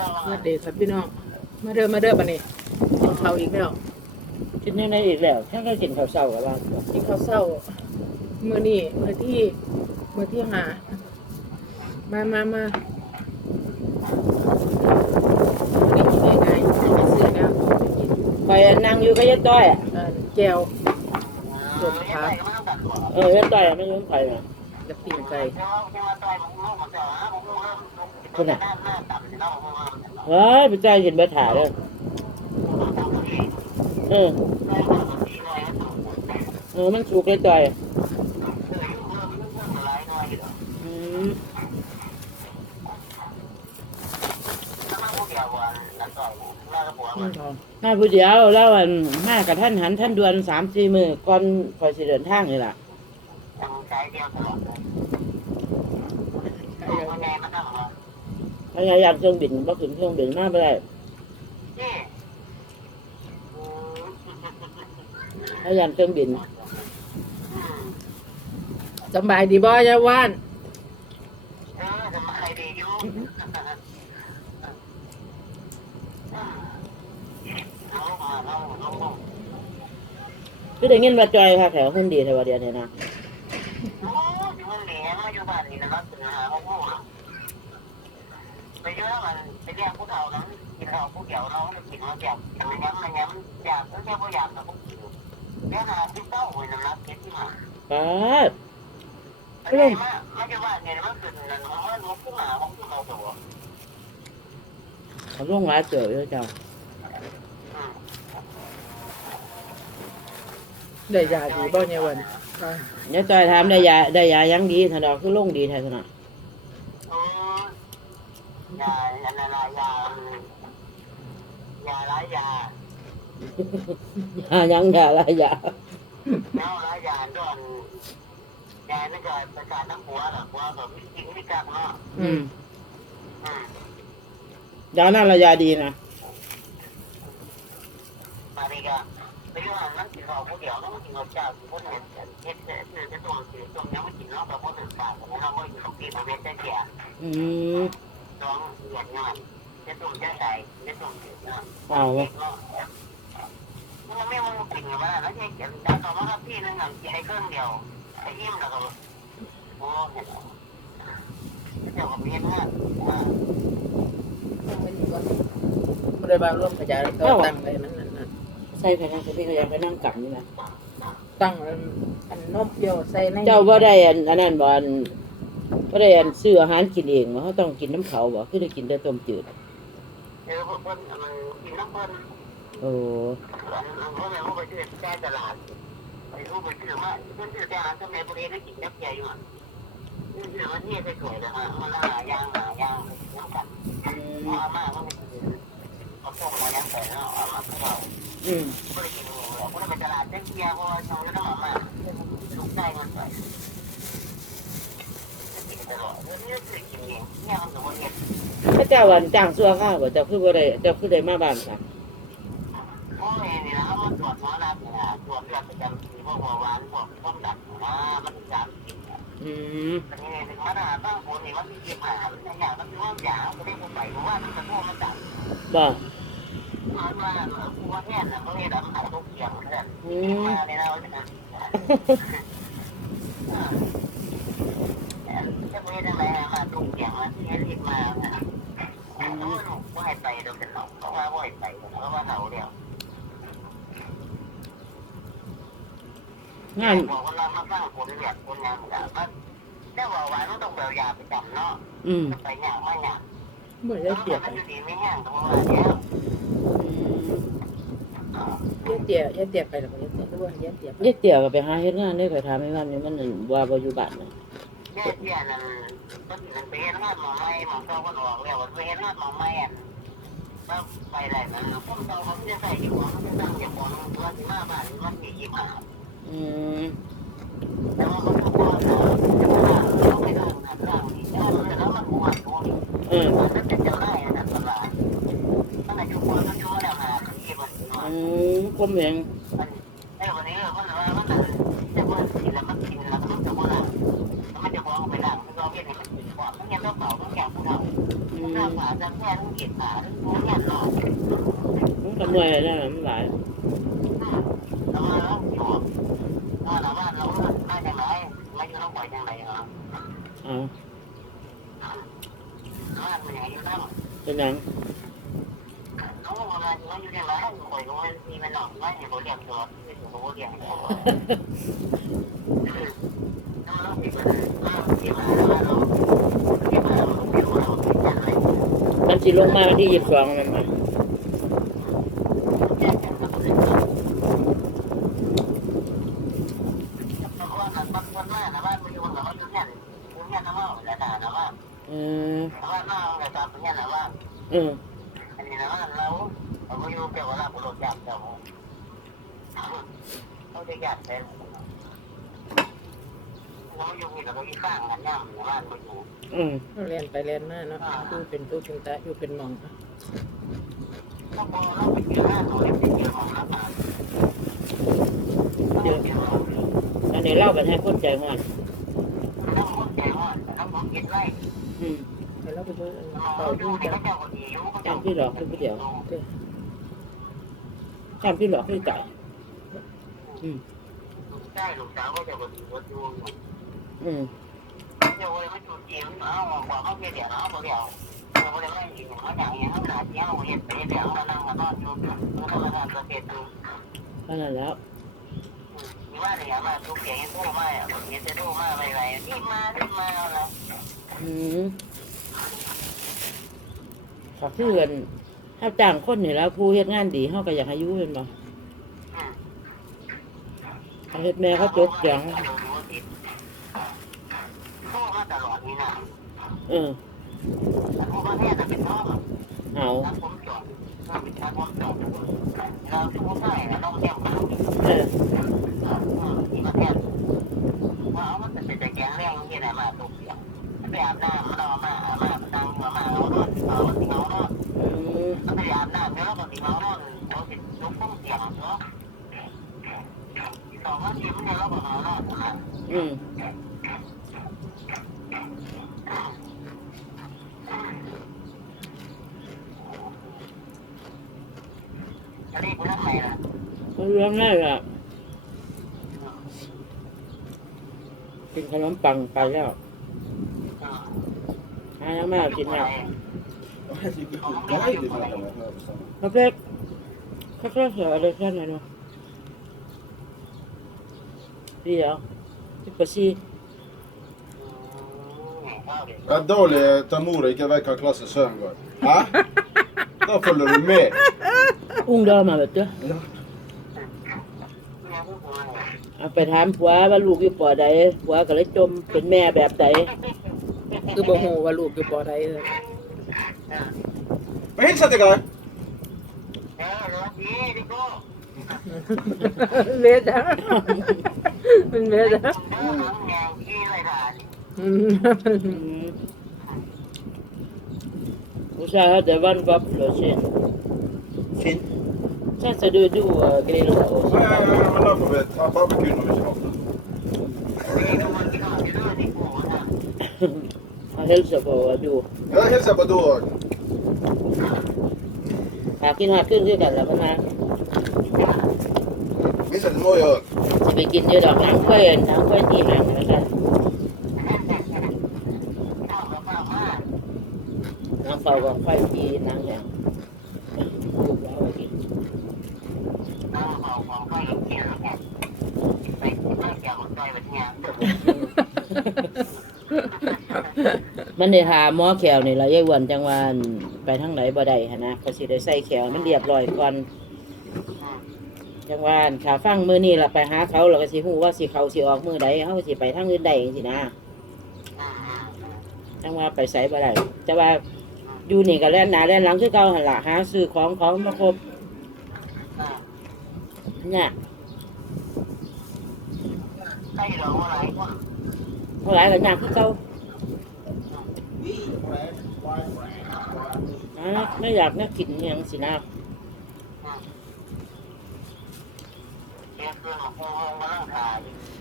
สวัสดีครับพี่น้อง มาเด้อมาเด้อบัดนี้กินข้าวอีกแล้วกินในอีกแล้วฉันก็กินข้าวเช้ากับว่ากินข้าวเช้ามื้อนี้มื้อที่มื้อที่หามามามาวันนี้กินง่ายๆไม่ซื้อแล้วกินไปนั่งอยู่กับยายต้อยอะเอ่อแก้วสมผักเออยายต้อยไม่รู้ไปนะกับปิ้งไก่คุณอะ เฮ้ยไปใจเห็นใบถ่ายเลยเออเออมันสุกเลยต้อยอืมมาผู้เดียวแล้วอันมากับท่านหันท่านดวนสามสี่มือก่อนคอยสิเดินทางนี่ล่ะไก่แล้ว พยายามเครื่องบินบ่ขึ้นเครื่องบินมาบ่ได้พยายามเครื่องบินสำบายดีบ่ยายว่านคือได้เงินว่าจอยค่ะแถวคนดีแถวเดียวเนี่ยนะไป เยอะมันไปเรียกผู้เฒ่านั้นกินเหล้าผู้เดียวเราก็กินมาแบบมันย้ำมันย้ำอยากก็แค่ว่าอยากแต่พวกกินเรื่องอะไรที่เต้าเลยนะเก็บที่มาป้าดไม่มาไม่ใช่ว่าเนี่ยมันคือนั่นมันว่าลูกผู้หมาของผู้เราตัวเขาลงหลายเจอเจ้าได้ยาดีบ่ยายวันอ่าเนี่ยจอยถามได้ยาได้ยายังดีถ้าดอกคือลงดีแท้ขนาดอืม ยาอันนั้นยายาหลายยายายังยาอะไรยาแล้วหลายยาด้วยยานั่ก็ประกาศน้ำหัวหรอหัวแบบจริงไม่กล้าเนาะอืมอืมยานั่นละยาดีนะมาดีก็ไปเรื่องนั้นกินเราวผู้เดียวแล้วมันกินเราวเจ้ากินคนเนี่ยเฮ็ดเฮ็ดเฮ็ดตัวกินตรงนี้มันกินเราแบบว่าถึงปากของเราไม่กินลูกกินมาเว้นได้แก่อืม น้องเหยียดงานจะตุ่มจะใส่จะตุ่มเสียงานเอาวะมันไม่มันกินอยู่บ้าแล้วที่เก็บจากต่อมาครับพี่นั่งหนังกินได้เครื่องเดียวไอ้ยิ้มแล้วก็โอ้เห็นเจ้ากับเมียนว่าบ่ได้บาร่วมขยายก็ตั้งไว้นั่นนั่นใส่ไปนั่งพี่ก็ยังไปนั่งกลับนี่นะตั้งอันนนมเดียวใส่ในเจ้าว่าได้อันอันนั้นบ่อัน ว่าได้อันซื้ออาหารกินเองบ่เขาต้องกินน้ำเขาบ่คือได้กินแต่ต้มจืดเจอพวกคนมันกินน้ำเพิ่นโอ้เพราะแม่เขาไปซื้อแก้ตลาดไปรู้ไปซื้อมาเพิ่นซื้อแต่อาหารทำไมประเทศได้กินยับใหญ่อยู่อะซื้อมาที่สวยๆเลยฮะมันหายางหายางน้ำกันอืมเอามาเขาเอาต้มมายังใส่เนาะเอามาพวกเราอืมไม่ได้กินหมูหรอกไม่ได้ไปตลาดเจ๊เกียร์เพราะว่าเขาจะต้องเอามาลูกใจมันใส่ พระเจ้าวันจ้างซัวข้าวบ่เจ้าคือบ่ได้เจ้าคือได้มาบ้านค่ะโอ้ยนี่นะเขามาตรวจหมอรับเนี่ยนะตรวจเลือดประจำปีพวกเบาหวานพวกความดันอ่ามันสามสิบอืมอันนี้ถึงมาตรฐานตั้งคนนี่มันมีเก็บหาอย่างมันคือว่าอย่างไม่ได้คนใส่เพราะว่ามันจะโทษมันดันบ่มันว่าผู้ว่าแพทย์น่ะเขาเรียกว่าเอาลูกเขียงเนี่ยอืมมาเนี่ยนะ จะไม่ได้ไหมมาตุกเสียงมาที่รีบมาเนี่ยเขาว่าให้ไปเดี๋ยวเป็นหนองเขาว่าว่าให้ไปเขาว่าเขาเดียวงานบอกว่าเรามาสร้างคนเรียกคนงานแบบว่าแต่ว่าวันต้องต้องเบลยาไปจำเนาะอืมไปอย่างไม่อย่างบ่ได้เตียมันไปจะดีไม่แห้งตรงนั้นเนี่ยยายเตียยายเตียไปแล้วบ่ยายเตียด้วยยายเตียไปเด็กเตี่ยก็ไปหาเฮ็ดงานได้ไปถามให้ว่านี่มันนั่นว่าบ่อยู่บ้านน่ะ เนี่ยเที่ยนั่นก็ถึงไปเห็นงานหมอไม่หมอเจ้าก็บอกแล้วว่าไปเห็นงานหมอไม่อะก็ไปไหนนั่นพวกเราเขาจะใส่อยู่มันจะตั้งอย่างของตัวที่มาบ้านมันมียี่ห้ออืมแล้วมันก็พอแล้วเขาไปทำงานร่างนี้แล้วมันแล้วมันปวดตัวนี่เออมันจะจได้นตลาดตั้งแต่ชุมพรก็ชุมพรมาที่มันอืมคมแหงไอ้วันนี้มัว่ามันจะว่ากินแล้วมันกินแล้วมัน จะว่ามันจะฟ้องไหลังมันก็เรียกให้มันกินว่ามันยังต้องเป่าต้องแก่ผู้เฒ่าอืถ้าผ่าจะแค่ต้องเก็บผ่าต้องแค่หลอดมันก็เมื่อยแล้วนะมันหลายแล้วว่าเราหยอกว่าเราว่าเราได้จังไรไม่ใช่เราปล่อยจังไรเหรอเอาว่ามันย่างนี้ต้องเป็นยังเขาบอกว่าเราอยู่จังไรปล่อยก็ไม่มีมันหลอกไม่เห็นเขาเรียกตัวไม่ถูกเขาเรียกเราเราเก็บเราเก็บมาเราเก็บมาเราไม่รู้เราเป็นจังไร มัน สิลงมาวันที่ยี่สิบสองนั่นมาอืม อยู่อืมเรียนไปเรียนมาเนาะอยู่เป็นตู้เป็นตาอยู่เป็นหมองก็พอเราไปเจอหน้าเราไปเจอของเราผ่านเดี๋ยวอันนี้เล่ากันให้คนใจง่อนต้องมุ่งใจว่าต้องมุ่งคิดไล่อืมไปแล้วไปเบิ่งเราเป่าดูดูที่จังเขาเจ้าคนดีอยู่เขาจำพี่หลอกคือผู้เดียวเด้อจำพี่หลอกคือไก่อืมใช่ลูกสาวเขาเจ้าคนดีเขาดูอืม เจ้าคนไม่จูจีมันเอาว่าเขาเดี๋ยวเอาเดี๋ยวเราไม่ได้ไม่ยิงเขาอย่างเงี้ยเขาหนาเที่ยวเห็นไปเดี๋ยวมานั่งมานอนอยู่เขาทำงานประเภทดูเท่านั้นแล้วมีว่าเนี่ยมาทุกอย่างทั่วมาอะเห็นจะดูมาอะไรที่มาที่มาแล้วอืมขอคือเงินถ้าจ้างคนนี่แล้วผู้เฮ็ดงานดีเขาก็อยากให้อายุเป็นบ่เขาเฮ็ดแม่เขาจบจัง พ่อมาตลอด นี่นะเออพ่อมาแค่จะเป็นพ่อเอาถ้าผมจอดถ้าเป็นถ้าผมจอดเราทุกท่านเราต้องเลี้ยงเขาเออที่มาแค่ว่าเอามันจะเป็นแต่แกงแรงที่ไหนมาตุกอย่างไปอาบน้ำเรามาอาบน้ำนั่งมามาเอานอนเอาที่เขานอน อืม มันไปอาบน้ำแล้วก็ที่เขานอนเขาสิลุกต้องเสียงเนาะสองนาทีมันจะเราบอกเขานอนนะ อืมอันนี้กูทำไมล่ะเขาเรื่องแม่ละกินขนมปังไปแล้วหาแล้วแม่กินแล้ว Jag tycker det är dejligt med de här พระเพ็กเขาก็เสียอะไรแค่ไหนเนาะเดี๋ยว ที่ปะซี Ja, dålig Tamora gick iväg och klassens sömngård. Ja? Då följer du med. อุ้งดอมาแบบเจ้าเอาไปถามผัวว่าลูกอยู่ปอใดผัวก็เลยจมเป็นแม่แบบใดคือบ่ฮู้ว่าลูกอยู่บ่ใดเลย Men hälsa till dig! เออร ถดีดิโก้เวดามันเวดาเออน้องแมวยี่อะไรด่าอืมอืมผู้ชายเขาจะวันวับโลเชน Fint. Sen ska du du uh, grilla och så. Ja, men då får vi ta barbecue när vi ska ha det. นี่ก็มันกินอะไรด้วยดิโก้นะ och hälsa på du. Ja, hälsa på då. หากินหาขึ้นด้วยกันแล้วก็ มา Missa din moja. จะไปกินเยอะดอกหางกล้วยหางกล้วยที่หางนะคะชอบกับป้ามากน้ำเปล่ากับไฟที่นางแหงลูกเราเอาไปกินน้องเขาของไปเกี่ยวกันไปไม่เกี่ยวกับใจแบบเนี้ยมันได้หาหมอแขวนี่ละยายอ้วันจังหวานไปทางไหนบ่ได้หั้นนะก็สิได้ใส่แขวมันเรียบร้อยก่อน จังหวานขาฟังมือนี่ล่ะไปหาเขาเราก็สิฮู้ว่าสิเขาสิออกมือใดเฮาสิไปทางอื่นได้จังซี่นะจังว่าไปใส่บ่ได้แต่ว่าอยู่นี่ก็แล่นหนาแล่นหลังคือเก่าหันละหาซื้อของของมาครบเนี่ยใช่เราอะไรคนเท่าไหร่ก็ยากคือเก่าอ่าไม่อยากน่กินอิหยังสินะ เกี่ยวกับของมานั่งขาย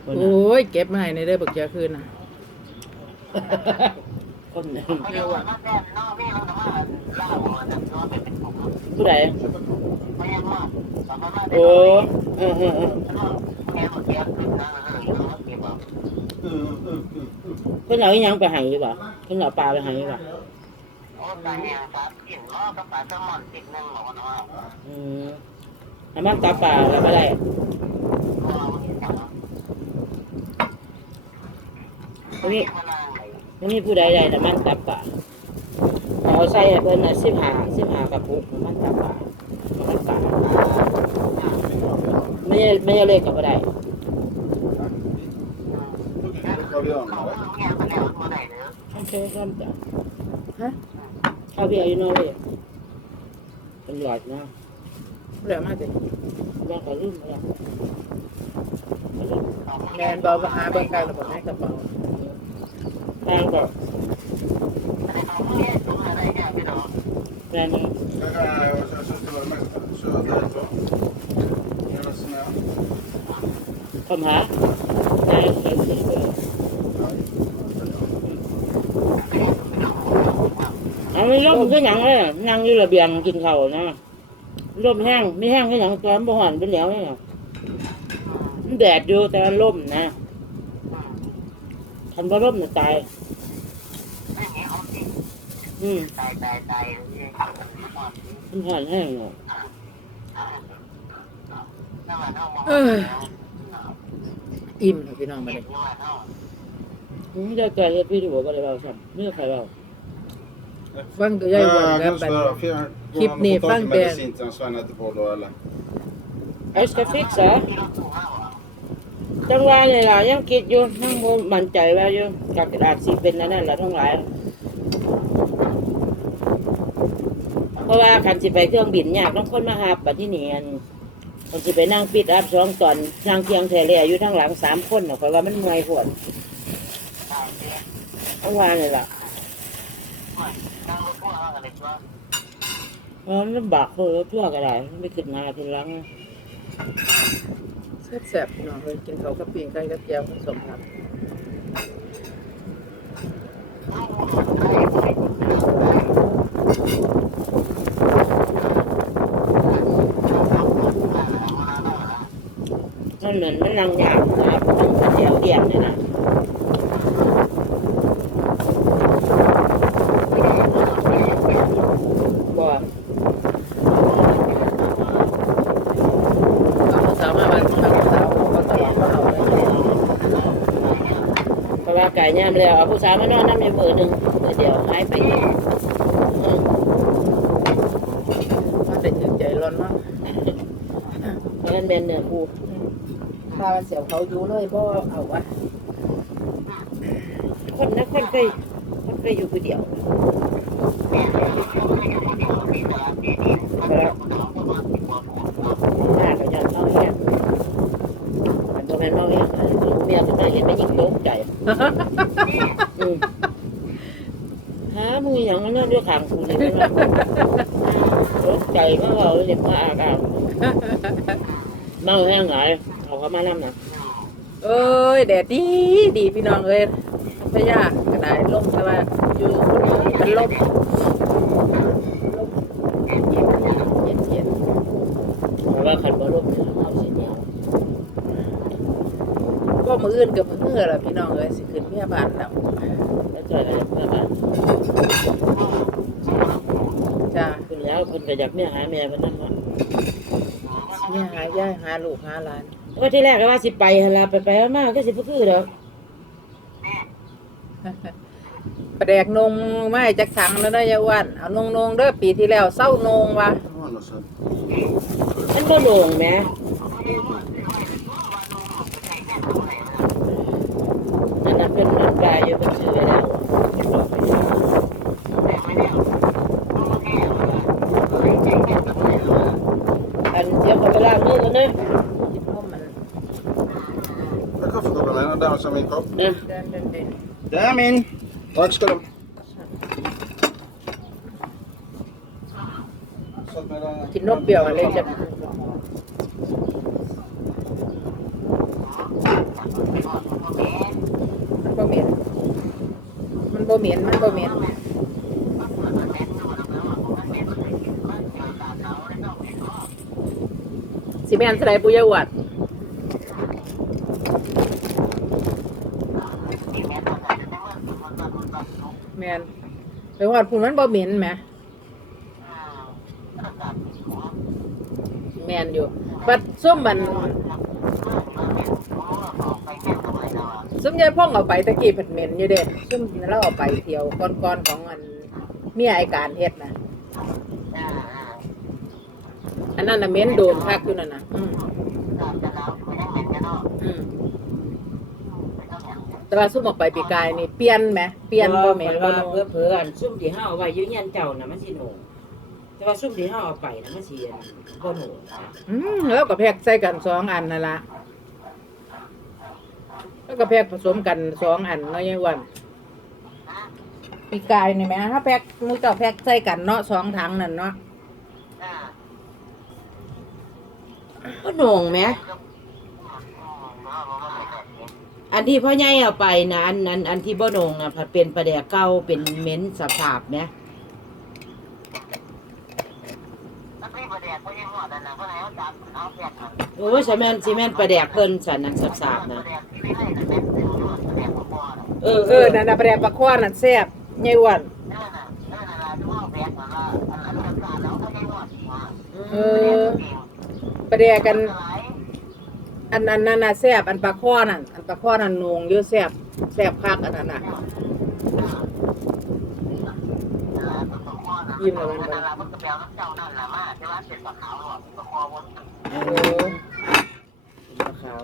คนโอ้ยเก็บมาให้ในเด้อบักเจ้าคืนน่ะคนหนึ่งเขาจะว่ามาแซ่บนอกพี่เขาจะมาเล่าว่าจะนอนเป็นผมผู้ใดไม่ยังมากสามารถมาได้โอ้เออเออเออแค่หมดเดียวขึ้นนะเออเก็บเอา Mm, mm, mm, mm. เพิ่นเอาอีหยังไปให้อยู่บ่เพิ่นเอาปลาไปให้อยู่บ่โอ้ตายเนี่ยสามกิ นล้อกับปลาแซลมอนติดนึงหรอกนะว่าอืมเอามาตับปลาแล้วก็ได้ก็มันจะมาตรงนี้พนังเลยตรงนี้ผู้ใดใดน้ำมันตับปลาเอาใส่ให้เพิ่นน่ะ15 15กระปุกน้ำมันตับปลาน้ำมันปลาไม่ใช่ไม่ใช่เลขก็บ่ได้ Vad vi เขา gör เงี้ยไปแล้วตัวไหนเนื้อโอเคครับจ้ะฮะข้าวเบียร์อยู่นอกเลยเป็นหลอดนะ เหลือมาสิว่าเขาลืมแล้วเลืมแมนบอลมาหาเบิ่งกันระบบให้กระเป๋าทางก็เขาเงี้ยตัวอนี่ยพี่น้องแม่นี่ Nej, jag syns det var mest kött därifrån. Hela snö. คำหาได้เขียนเขียนเอาไม่ร่มก็หยังเลยนั่งอยู่ระเบียงกินข้าวนะ ร่มแห้งไม่แห้งก็หยังตอนบ่หอนเป็นเหลวเนี่ยมันแดดอยู่แต่มันร่มนะทำบ่ร่มน่ะตายไม่เงี้ยเอาสิอืมตายตายตายเนี่ยมันหอนแห้งเนาะนั่นแหละเนาะมองอิ่มเลยพี่น้องมาเลยนั่นแหละเนาะผมจะเกิดเฮ็ดวิดีโอบ่ได้เว้าซ้ำเมื่อใครเว้า ฟังตัวยายวัน Ja, แล้ว just บัด det. Får Klipp man ner få tag i fang där. medicin till en Sven Ettepål då eller? Jag ska fixa ที่รถตู้ห้าวอะจังหวะนี่ล่ะยังคิดอยู่นั่งบ่มั่นใจว่าอยู่กับกระดาษสิเป็นอันนั้นล่ะทั้งหลายเพราะว่าคันสิไปเครื่องบินยากต้องคนมาหาปัดที่นี่อันคันสิไปนั่งปิดอัพสองตอนนั่งเคียงแถเรียอยู่ทั้งหลังสามคนน่ะเพราะว่ามันเมื่อยปวดตายเนี่ยทั้งวันนี่ล่ะ นั่งรถตู้ห้าวกัน เลยจ้ะเพราะมันลำบากเพิ่นทั่วก็ได้มันไม่ขึ้นหน้าขึ้นหลังแซ่บๆพี่น้องเลยกินเขาวกับปิ้งไก่กับแก้วผสมครับนั่นเหมือนมันนั่งยากนะครับนั่งแถวเดียงนี่นะบ่ เอาสาวมาวันทางสาวก็ตลอดก็เอาเลย เพราะว่าไก่ ย่ามแล้วเอาผู้สาวมานอนน้ำในมือหนึ่งมือเดียวหายไปอีกอืมมันได้ถึงใจร้อนมากเพราะฉะนั้นเป็นเนื้อคู่ถ้าเสียวเขาอยู่เลยบ่เอาวะคนนะคนเคยคนเคยอยู่คนเดียวหน้าก็ยันเมาเฮียมันก็แม่นเมาเฮียเมียก็ได้เห็นไม่ยิ่งตกใจ อืมหามืออย่างนั้นด้วยขางกูเลยนะตกใจก็เอาเรียกว่าอาการเมาแห้งไงเอาเข้ามาน้ำนะเอ้ยแดดดีดีพี่น้องเอ้ยพะยากกระไดล่มใช่ป่ะอยู่มันล่มเย็นเย็นเย็นเย็นเพราะว่าขันบ่ร่มเนี่ยเอาสิเหนียวก็มืออื่นกับมือ อื่นล่ะพี่น้องเอ้ยสิขึ้นเมียบ้านแล้วแล้วเจอกันเพื่อนบ้านจ้าคุณแล้วเพิ่นก็อยากเมียหาแม่เพิ่นนั่นว่าเมียหาย่ายหาลูกหาหลานว่าที่แรกก็ว่าสิไปหั่นล่ะไปไปมาๆก็สิบ่คือดอกประแดกนงไม่จักถังแล้วได้อยาอ้วันเอานงนงๆเด้อปีที่แล้วเศร้านงว่ะ Det var något så. มันบ่โด่งแหมอันนั้น เป็นน้ำปลาอยู่เป็นชื่อไว้แล้วอันเดี๋ยวขอไปล้างมือกันเด้อคิดว่ามัน Jag kan få kolla med den där som min kopp. นะเดินเดินเดิน Det är min. Tack ska du ha. Satt med den- กินนมเปรี้ยวอะไรจะ บ่เหม็นมันบ่เหม็นมันบ่เหม็นสิแม่นสไลปุยอวดแม่นไปฮอดพุ่นมันบ่เหม็นแหมแม่นอยู่บัดส้มบันส้ม ยายพ่องเอาไปตะกี้เพิ่นเหม็นอยู่เด้ส้มเราเอาไปเที่ยวก่อนๆของอันเมียไอการเฮ็ดนะอันนั้นน่ะเหม็นโดนคักอยู่นั่นน่ะอืมอืมแต่ว่าซุ่มออกไปปีกายนี่เปลี่ยนไหมเปลี่ยนบ่แม่นบ่ว่าโนเพื่อเพื่อนซุ่มที่เฮาเอาไว้อยู่เฮียนเจ้าน่ะมันสิโหนงแต่ว่าซุ่มที่เฮาเอาไปน่ะมันสิบ่หนงอืมแล้วก็แพ็กใส่กันสองอันนั่นล่ะ แล้วก็แพ็กผสมกันสองอันเนาะยายวันปีกายนี่แหมถ้าแพ็กมูเจ้าแพ็กใส่กันเนาะสองถังนั่นเนาะบ่โหนงแหมอันที่พ่อใหญ่เอาไปนะอันนั้นอันที่บ่หนงน่ะผัดเป็นปลาแดกเก่าเป็นเม้นสภาพไหม นสาบๆแหมโอ้ยสิแม่นสิแม่นปลาแดกเพิ่นสันนั้นสาบๆนะเออเออนั่นน่ะแปลปลาคว้านั่นแซ่บยายอ้วนเออประเดกกันอันนั้นนั่นน่ะแซ่บอันปลาข้อนั่นอันปลาข้อนั่นนงเยอะแซ่บแซ่บคักอันนั้นน่ะ ยิ้มแล้วมันน่ะมันก็แปลว่าเจ้านั่นละมาใช่ไหมเป็นปลาขาวหรอปลาคอวนเออปลาขาว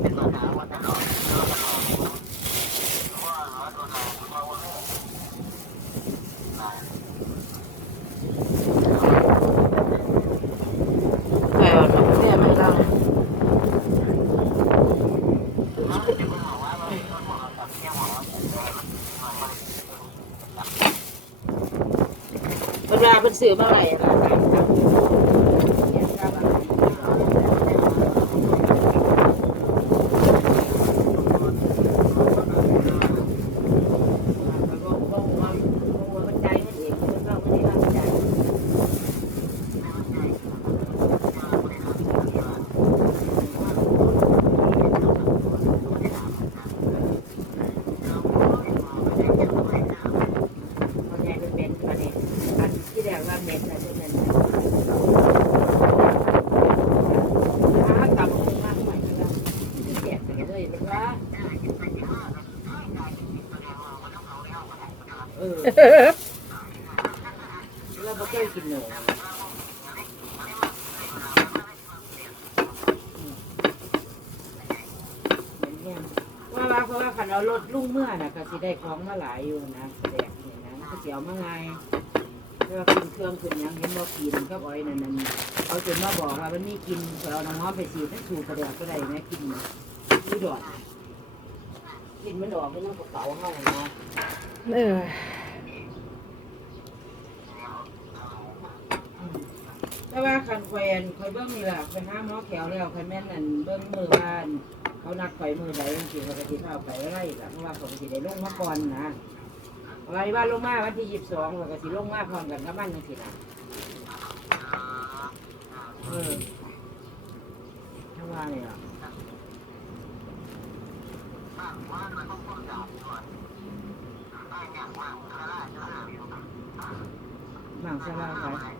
เป็นปลาขาวว่าจะรอดรอดรอดว่าว่าตัวน้องว่าว่าลูก ไก่อ่อนมันเนี่ยไม่เล่า ซื้อเมื่อไหร่ที่แรกว่าเม็ดนะที่นั่นกลับมาใหม่แล้วแจกไปเลยเป็นว่าเออเราไม่เคยกินหนูว่าว่าเพราะว่าขันเรา ลดลุ่งเมื่อน่ะก็สิได้ของมาหลายอยู่นะแดกนี่นะมันก็เสียวมาไงเพื่อกินเครื่องขึ้นหยังเห็นบ่กินก็บ่อยนั่นนั่นเอาจนมาบอกว่ามันมีกินเอาน้ำหอมไปสีทั้งสูบกระเดกก็ได้นะกินนี่ดอดกินมันออกไม่ต้องกระเป๋าเฮานะเออแต่ว่าคันแควนคอยเบิ้งนี่แหละไปหาหมอแขวแล้วคันแม่นนั่นเบิ้งมือบ้าน เขานัดข่อยมือใดจริงๆเขาก็สิพาไปไล่ละเพราะว่าเขาก็สิได้ลงมาก่อนนะอะไรว่าลงมาวันที่ยี่สิบสองเขาก็สิลงมาพร้อมกันกับมันจังซี่นะเออถ้าว่าเนี่ยล่ะบางสลาไป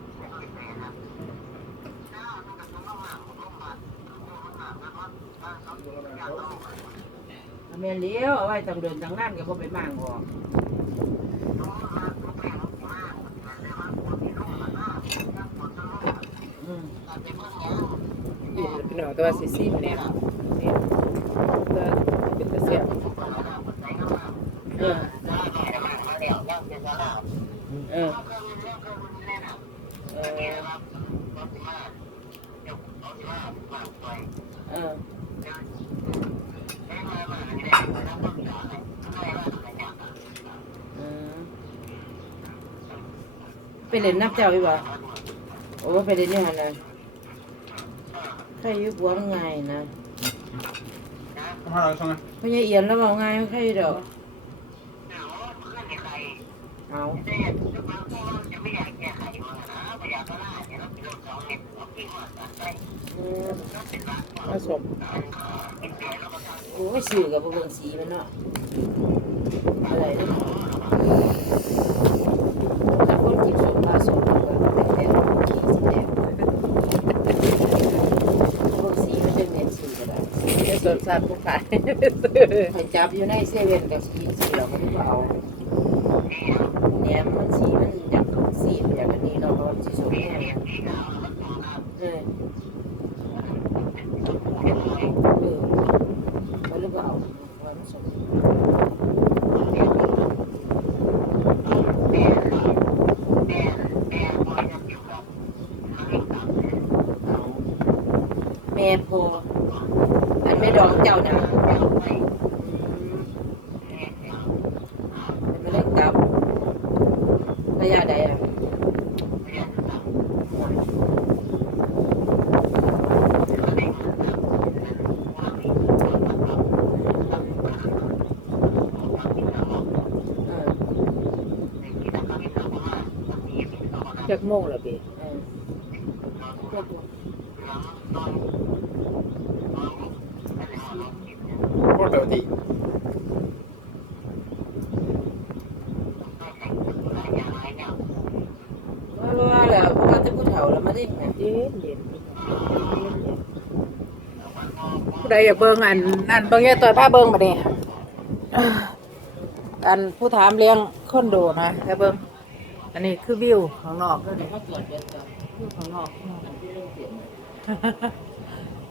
แม่นเลี้ยวเอาไว้ต้องเดินทางนั้นก็บ่ไปมั่งออกอืมพี่น้องต่ว่าสิซีมเนี่ยนี่แต่เป็นตะเสียบเออเออเออ เออไป เล่นนับเจ้าอีกบ่โอ้ไปเล่นนี่ฮะนะใครอยุบหัวมันไงนะ Här, såna. เพราะยายเอียนแล้วบอกไงใครดอกเอาแต่ทุกครั้งที่มันจะไม่อยากแก้ไขมันนะไม่อยากก็ได้เนี่ยเราเป็นเรื่อเอาจากไหนอืมก็เป็นรักผสมเป็นแก่แล้วก็ทำโอ้ยสื่อกับเบิ่งสีมันเนาะอะไรเด้อถ้าคนกินสมมาสมก็แต่แต่ขี้สิแตกเบิ่งสีมันเป็นเม็ดสีก็ได้ ใน สวนสัตว์ผู้ขายไปจับอยู่ในเซเว่นกับสีสีเราก็ไม่เอาเนี่ยมันสีมันอยากสีอยากอันนี้เราก็สีสมแน่เออเออไปลูกก็เอาไว้มันสมเอาแม่โพอันไม่ดอง เจ้าเนี่ยไม่ได้กลับระยะใดอะเออจากโมงละเบ เออ Kort över tid. ว่าว่าแล้วพวกเราจะพูดเถ่าแล้วมาได้ไหม เย็นเย็นผู้ใดอยากเบิ่งอันอันเบิ่งแย่ตัวผ้าเบิ่งมาเนี่ยอันผู้ถามเลี้ยงคอนโดนะแค่เบิ่งอันนี้คือวิวข้างนอกก็เดี๋ยวเขาตรวจเดือนก่อนวิวข้างนอกที่เรื่องเปลี่ยน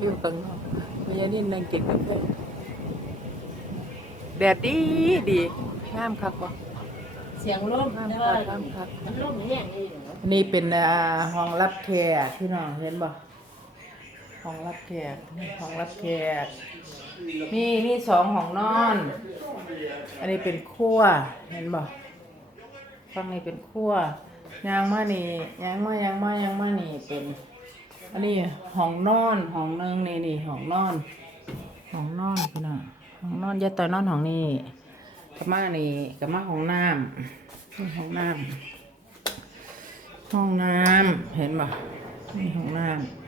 วิวข้างนอกมีอันนี้นั่งกินกาแฟแดดดีดีงามคักว่ะเสียงลมงามได้คักงามคักมันลมแห้งเองเหรอนี่เป็นอ่าห้องรับแขกพี่น้องเห็นบ่ ห้องรับแขกนี่ห้องรับแขกมีมีสองห้องนอน อันนี้เป็นครัวเห็นบ่ฝั่งนี้เป็นครัวยางมานี่ยางมายางมายางมานี่เป็น อันนี้ห้องนอนห้องนึงนี่นี่ห้องนอนห้องนอนพี่น้องห้องนอนยายต่อยนอนห้องนี้กมานี่กมาห้องน้ำนี่ห้องน้ำห้องน้ำเห็นป่ะนี่ห้องน้ำ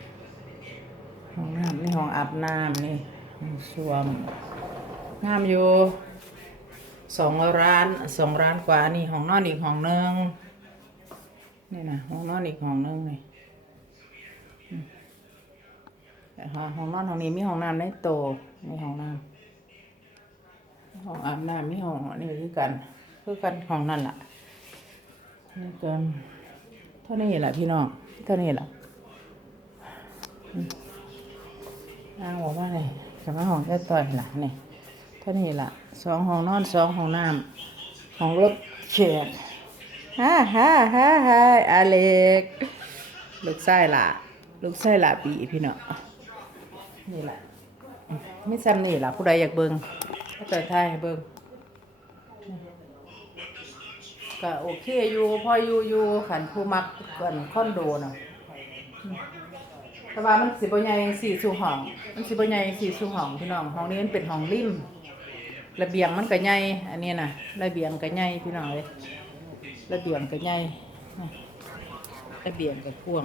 ห้องน้ำนี่ห้องอาบน้ำนี่ห้องส้วมน้ำอยู่สองร้านสองร้านกว่านี่ห้องนอนอีกห้องนึงนี่นะห้องนอนอีกห้องนึงนี่แต่ห้องนอนห้องนี้มีห้องน้ำในโตมีห้องน้ำห้องอาบน้ำมีห้องนี่คือกันคือกันห้องนั่นแหละนี่กันเท่านี้แหละพี่น้องเท่านี้แหละ นางบอกว่าไงจะมาห้องแค่ต่อยหล่ะนี่เท่านี้แหละสองห้องนอนสองห้องน้ำห้องรถเขียนฮ่าฮ่าฮ่าฮ่าอาเล็กลูกไส้ละลูกไส้ละปีพี่เน้องนี่แหละไม่ซ้ำนี่ล่ะผู้ใดอยากเบิ่งก็จะทายให้เบิ่งก็โอเคอยู่พออยู่อยู่ขันผู้มักกันคอนโดเนาะอืม แต่ว่ามันสิบ่ใหญ่สี่สู่ห้อง มันสิบ่ใหญ่สี่สู่ห้องพี่น้องห้องนี้มันเป็นห้องริมระเบียงมันก็ใหญ่อันนี้นะระเบียงก็ใหญ่พี่น้องเลยระเบียงก็ใหญ่นะระเบียงก็กว้าง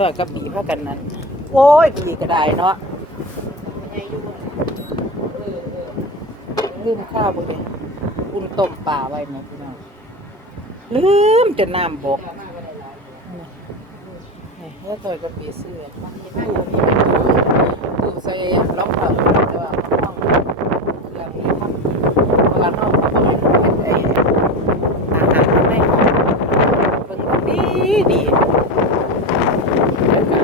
ต่อยกับปีพากันนั้น โอ้ยปีก็ได้เนาะลืมข้าวบ่เนี่ยอุ่นต้มปลาไว้ไหมพี่น้องลืมจนน้ำบก นี่แล้วตัวก็ปีเสื้อดูใส่ยังล็อกเขาแต่ว่าห้องเครื่องนี้ทำเวลาห้องเขาก็ไม่เป็นไอ้อาหารข้างในห้องเบิ่งดีดีแล้วก็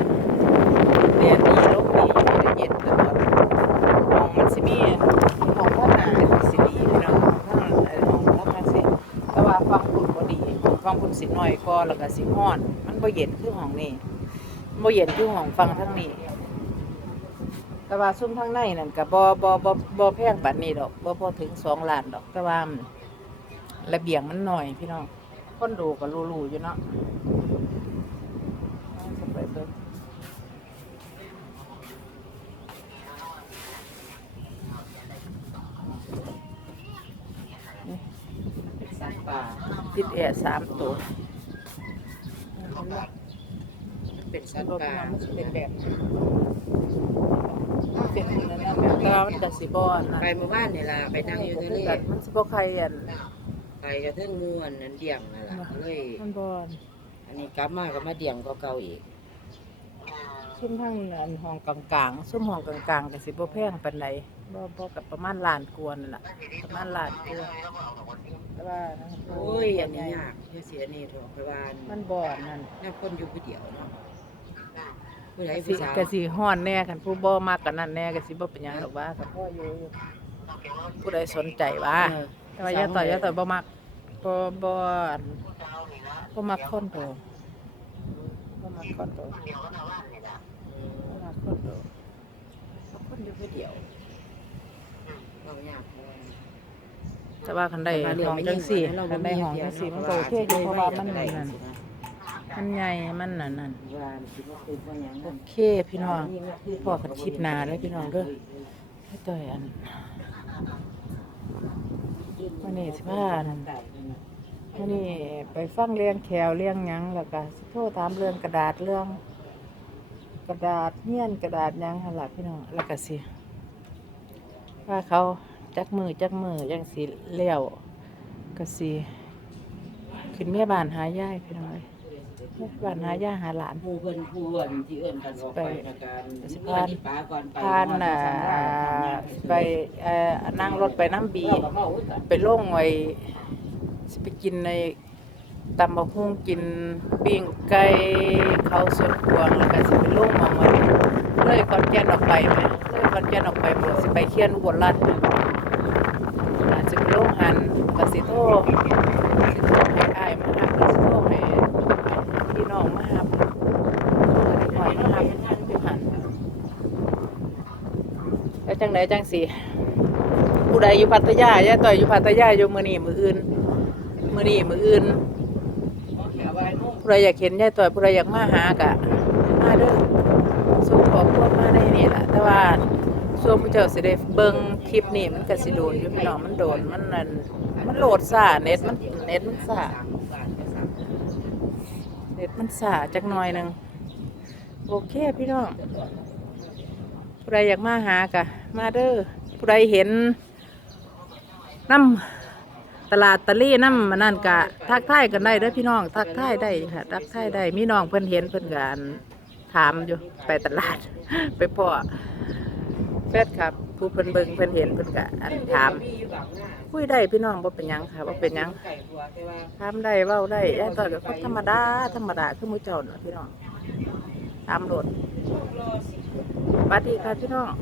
แดดดีลมดีอยู่ในเย็นตลอดห้องมันสิมีห้องข้างหน้าสิดีเนาะห้องไอ้ห้องรับมาสิแต่ว่าฟังคุณบ่ดีฟังคุณสิหน้อยก็แล้วก็สิฮ้อนมันบ่เย็นคือห้องนี้ บ่เย็นคือห้องฟังทั้งนี้ แต่ว่าซุ้มทั้งในนั่นก็บ่บ่บ่บ่แพงปานนี้ดอกบ่พอถึงสองล้านดอก แต่ว่ามันระเบียงมันหน่อยพี่น้องคอนโดก็หรูๆอยู่เนาะเอาเข้าไปเบิ่งนี่เป็นสัตว์ป่าป่าติดแอร์สามตัว เป็นสัตว์รถป่าน้ำมันสิเป็นแบบมันเป็นอันนั้นนะแบบแต่ว่ามันจะสิบอนนะไปเมื่อวานนี่ล่ะไปนั่งอยู่ทะเลมันสิบ่ใครอันไปกระเทิงม่วนนั่นเดี่ยงนั่นล่ะเลยมันบอนอันนี้กลับมาก็มาเดี่ยงก็เก่าอีกซุ่มทั้งอันห้องกลางๆซุ่มห้องกลางๆก็สิบ่แพงปานใดบ่บ่กับประมาณล้านกว่านั่นล่ะประมาณล้านกว่าแต่ว่านะครับโอ้ยอันนี้ยากเดี๋ยวเสียนี่ถอกไปว่ามันบ่อนนั่น น้าคนอยู่ผู้เดียวเนาะ ผู้ใดก็สิผู้สาวก็สิฮ้อนแน่คันผู้บ่มักกันนั่นแน่ก็สิบ่เป็นหยังหรอกว่าก็พ่ออยู่ผู้ใดสนใจว่าเออแต่ว่าอย่าต่อยอย่าต่อยบ่มักบ่บ่อันบ่มักคนโตบ่มักคนโตบ่มักคนโตคนอยู่ผู้เดียวเรายากเลย แต่ว่าคันได้ห้องจังสี่คันได้ห้องจังสี่มันก็โอเคอยู่เพราะว่ามันนั่นนั่น มันใหญ่มันนั่นนั่นว่าสิบ่คือว่าหยังโอเคพี่น้องพอกันคลิปหนาเด้อพี่น้องเด้อให้ต่อยอันวันนี้สิพานวันนี้ไปฟังเรื่องแขวเรื่องยังแล้วก็สิโทรถามเรื่องกระดาษเรื่อง กระดาษเงี้ยนกระดาษยังหั่นล่ะพี่น้องแล้วก็สิว่าเขาจักมือจักมือจังสิเลี้ยวก็สิขึ้นแม่บ้านหายายพี่น้องเอ้ย บ้านหายายหาหลาน ผู้เพิ่นผู้เอิ้นที่เอิ้นกันออกไปนะการสิเมื่พาอที่ป้าก่อนไปพานน่ะไปเอ่อนั่งรถไปน้ำบีไปลงไว้สิไปกินในตำบักหุ่งกินปิ้งไก่เขาวสวนกวางแล้วก็สิไปลงหมองไว้เลยคอนแก่นออกไปไหมเลยคอนแก่นออกไปบ่สิไปเคียนอุบลรัฐอาจจะไปลงหันก็สิโทรสิโทรให้อ้ายมาหับก็สิโทรให้พี่น้องมาหับหน่อยมาหับอยู่หันแล้ว จังไดจังสิผู้ใดอยู่พัทยาย่าต่อยอยู่พัทยาอยู่มือนี้มื้ออื่นมือนี้มื้ออื่นผู้ใดอยากเห็นย่าต่อยผู้ใดอยากมาหากะมาเด้อส่งขอพวกมาได้นี่แหละแต่ว่าส่วนผู้เจ้าสิได้เบิ่งคลิปนี้มันก็สิโดนอยู่พี่น้องมันโดนมันนั่นมันโหลดซ่าเน็ตมันเน็ตมันซ่าเน็ตมันซ่าจักหน่อยหนึ่งโอเคพี่น้อง ผู้ใดอยากมาหากะมาเด้อผู้ใดเห็นน้ำตลาดตะลี่น้ำมันนั่นกะทักทายกันได้เด้อพี่น้องทักทายได้ค่ะทักทายได้มีน้องเพิ่นเห็นเพิ่นกันถามอยู่ไปตลาด ไปพ่อแฟดครับผู้เพิ่นเบิ่งเพิ่นเห็นเพิ่นกะอันถามคุยได้พี่น้องบ่เป็นหยังค่ะบ่เป็นหยังถามได้เว้าได้ยายต่อยก็ธรรมดาธรรมดาคือหมู่เจ้าน่ะพี่น้องตามโหลด สวัสดีค่ะพี่น้อง